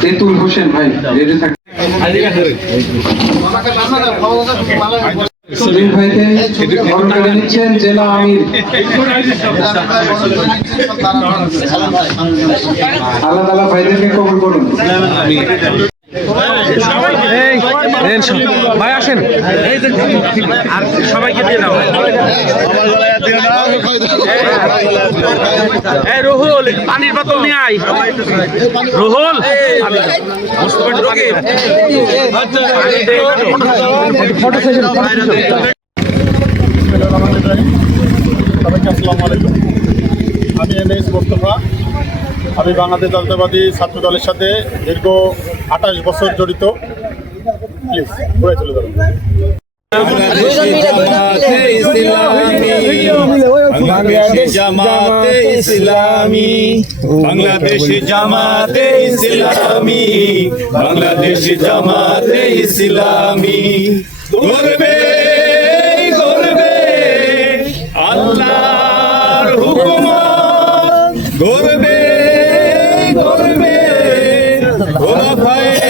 তেতুল হোসেন ভাই রেডি থাকেন। সেলিম ভাইকে ঘরে নিচ্ছেন জেলা আমির। আল্লাহ তাআলা ভাইদেরকে কবুল করুন। ভাই আসেন আর সবাইকে দিয়ে দাও। রুহুল পানির বোতল নিয়ে আয়। Ruhul photo session. সবাইকে আসসালামু আলাইকুম। আমি এমএস মোস্তফা। আমি বাংলাদেশ জাতীয়তাবাদী ছাত্র দলের সাথে দীর্ঘ 28 বছর জড়িত। প্লিজ ঘুরে চলে যাবেন। বাংলাদেশ জামাতে ইসলামী, বাংলাদেশ জামাতে ইসলামী, বাংলাদেশ জামাতে ইসলামী। গর্বে গর্বে আল্লাহর হুকুমত, গর্বে গর্বে খোলাফায়ে